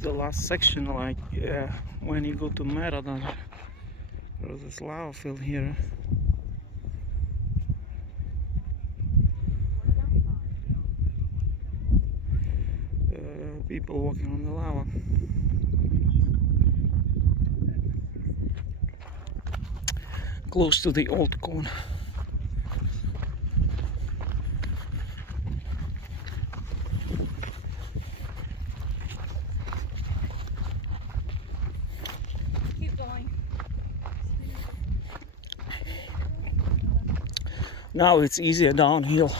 The last section, like when you go to Marathon, there's this lava field here. People walking on the lava. Close to the old cone. Keep going. Now it's easier downhill.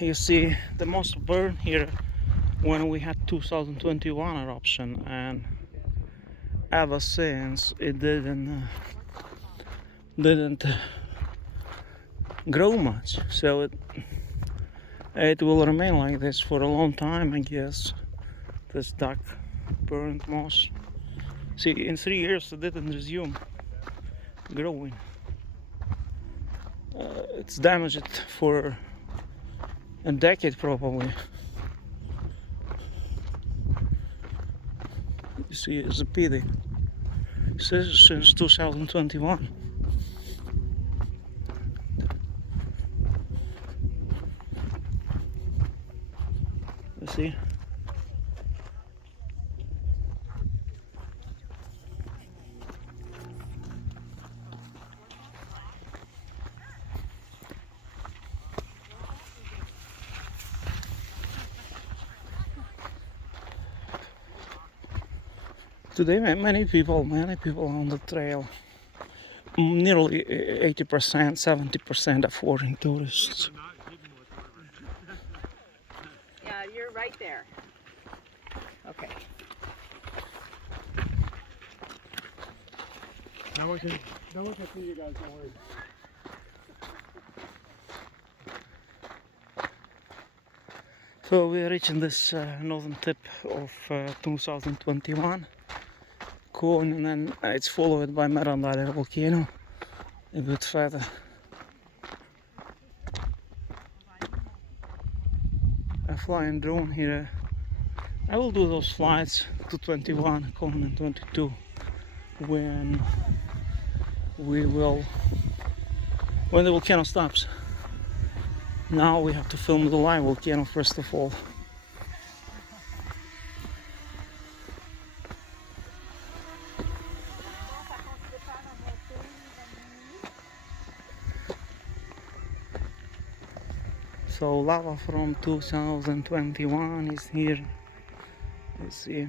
You see, the most burn here when we had 2021 eruption, and ever since it didn't grow much, so it will remain like this for a long time, I guess. This dark burnt moss. See, in 3 years it didn't resume growing. It's damaged for a decade probably. You see, it's a pity. Since 2021. You see? Today many people on the trail. Nearly 80%, 70% are foreign tourists. Yeah, you're right there. Okay. No one can see you guys, don't worry. So we're reaching this northern tip of 2021 cone, and then it's followed by Merandale volcano a bit further. A flying drone here. I will do those flights to 21 cone and 22 when the volcano stops. Now we have to film the live volcano first of all. So lava from 2021 is here. You see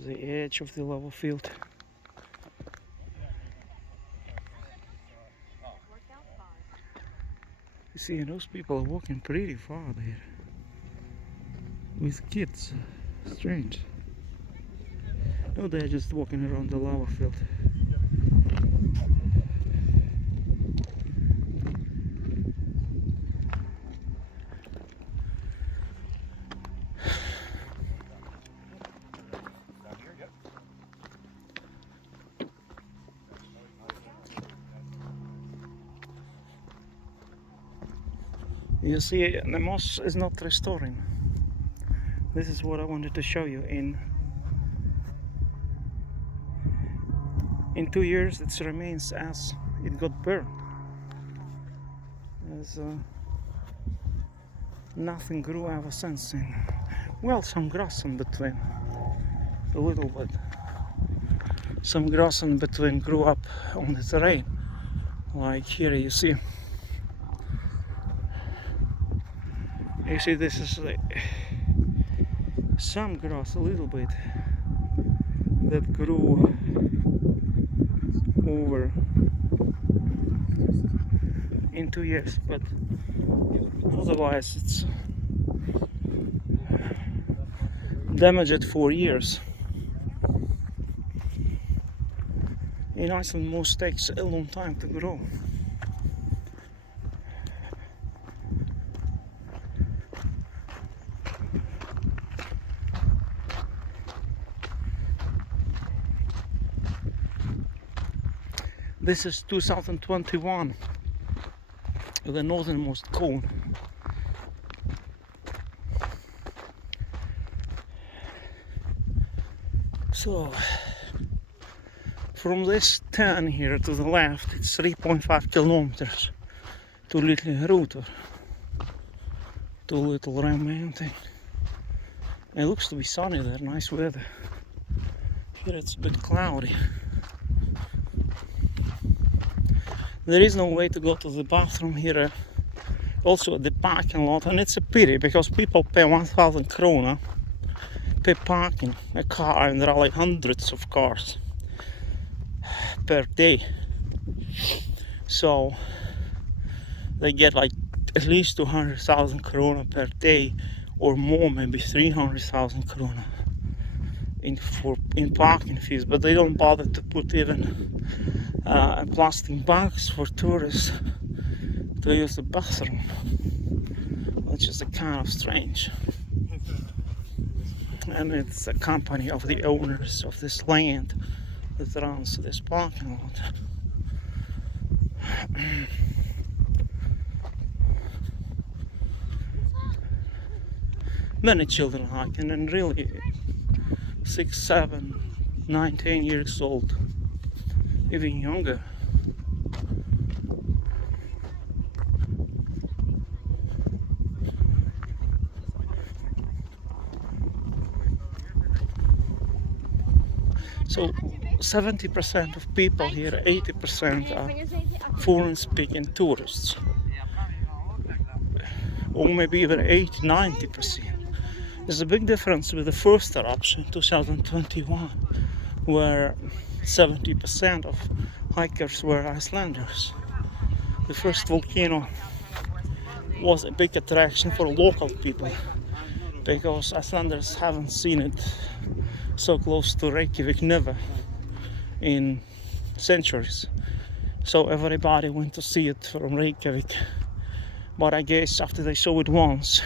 the edge of the lava field. You see, those people are walking pretty far there with kids. Strange. No, they're just walking around the lava field. You see, the moss is not restoring. This is what I wanted to show you. In 2 years it remains as it got burned. There's nothing grew ever since. Well, some grass in between, a little bit. Some grass in between grew up on the terrain, like here you see. You see, this is some grass, a little bit, that grew over in 2 years, but otherwise it's damaged for years. In Iceland, moss takes a long time to grow. This is 2021, the northernmost cone. So from this turn here to the left, it's 3.5 kilometers to Little Router, to Little Ram Mountain. It looks to be sunny there, nice weather. Here it's a bit cloudy. There is no way to go to the bathroom here, also at the parking lot, and it's a pity because people pay 1,000 krona per parking a car, and there are like hundreds of cars per day. So they get like at least 200,000 krona per day, or more, maybe 300,000 krona in parking fees, but they don't bother to put even plastic bags for tourists to use the bathroom, which is kind of strange. And it's a company of the owners of this land that runs this parking lot. Many children hiking, and really 6, 7, 9, 10 years old, even younger. So 70% of people here, 80% are foreign speaking tourists, or maybe even 80-90%. There's a big difference with the first eruption, 2021, where 70% of hikers were Icelanders. The first volcano was a big attraction for local people because Icelanders haven't seen it so close to Reykjavik, never in centuries. So everybody went to see it from Reykjavik. But I guess after they saw it once,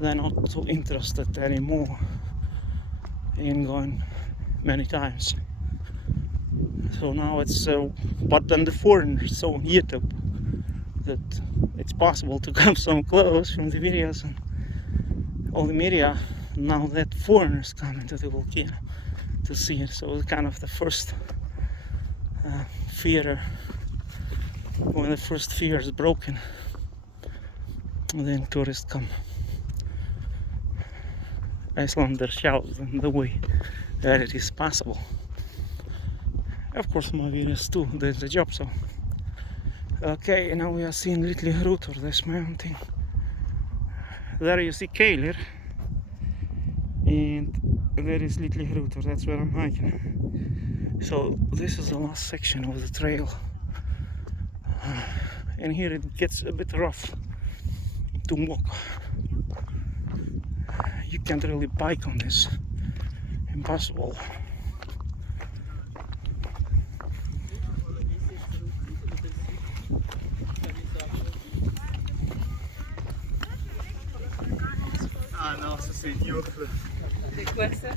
they're not so interested anymore in going many times. So now it's but then the foreigners saw on YouTube that it's possible to come so close from the videos and all the media. Now that foreigners come into the volcano to see it, so it's kind of the first fear, when the first fear is broken, and then tourists come. Icelanders shout in the way that it is possible. Of course my videos too did the job. So okay, now we are seeing Little Router, this mountain. There you see Keilir, and there is Little Router, that's where I'm hiking. So this is the last section of the trail, and here it gets a bit rough to walk. You can't really bike on this, impossible. No, c'est idiot. C'est quoi ça?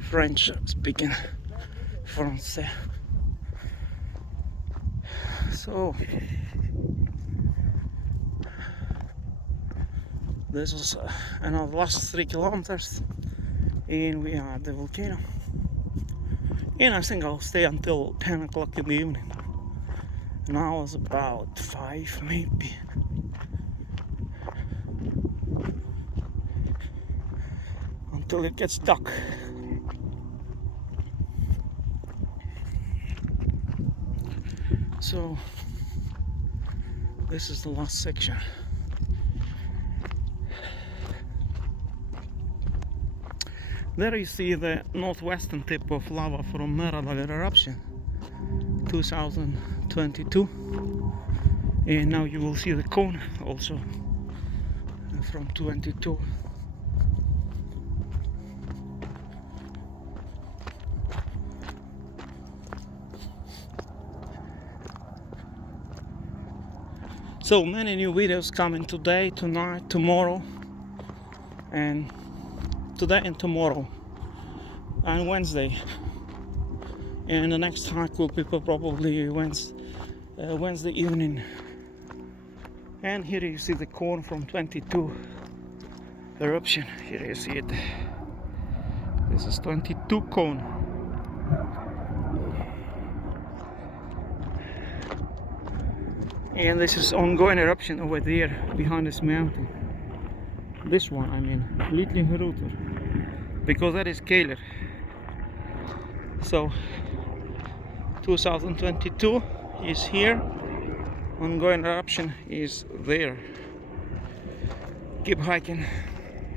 French speaking, français. So this was another last 3 kilometers, and we are at the volcano. And I think I'll stay until 10 o'clock in the evening. Now it's about 5 maybe. Until it gets dark. So this is the last section. There you see the northwestern tip of lava from Meradalir eruption 2022, and now you will see the cone also from 22. So many new videos coming today, tonight, tomorrow, and today and tomorrow, and Wednesday. And the next hike will be probably Wednesday evening. And here you see the cone from 22 eruption. Here you see it. This is 22 cone. And this is ongoing eruption over there behind this mountain. This one, I mean, Litli Hrútur, because that is Keilir. So 2022 is here, ongoing eruption is there. Keep hiking.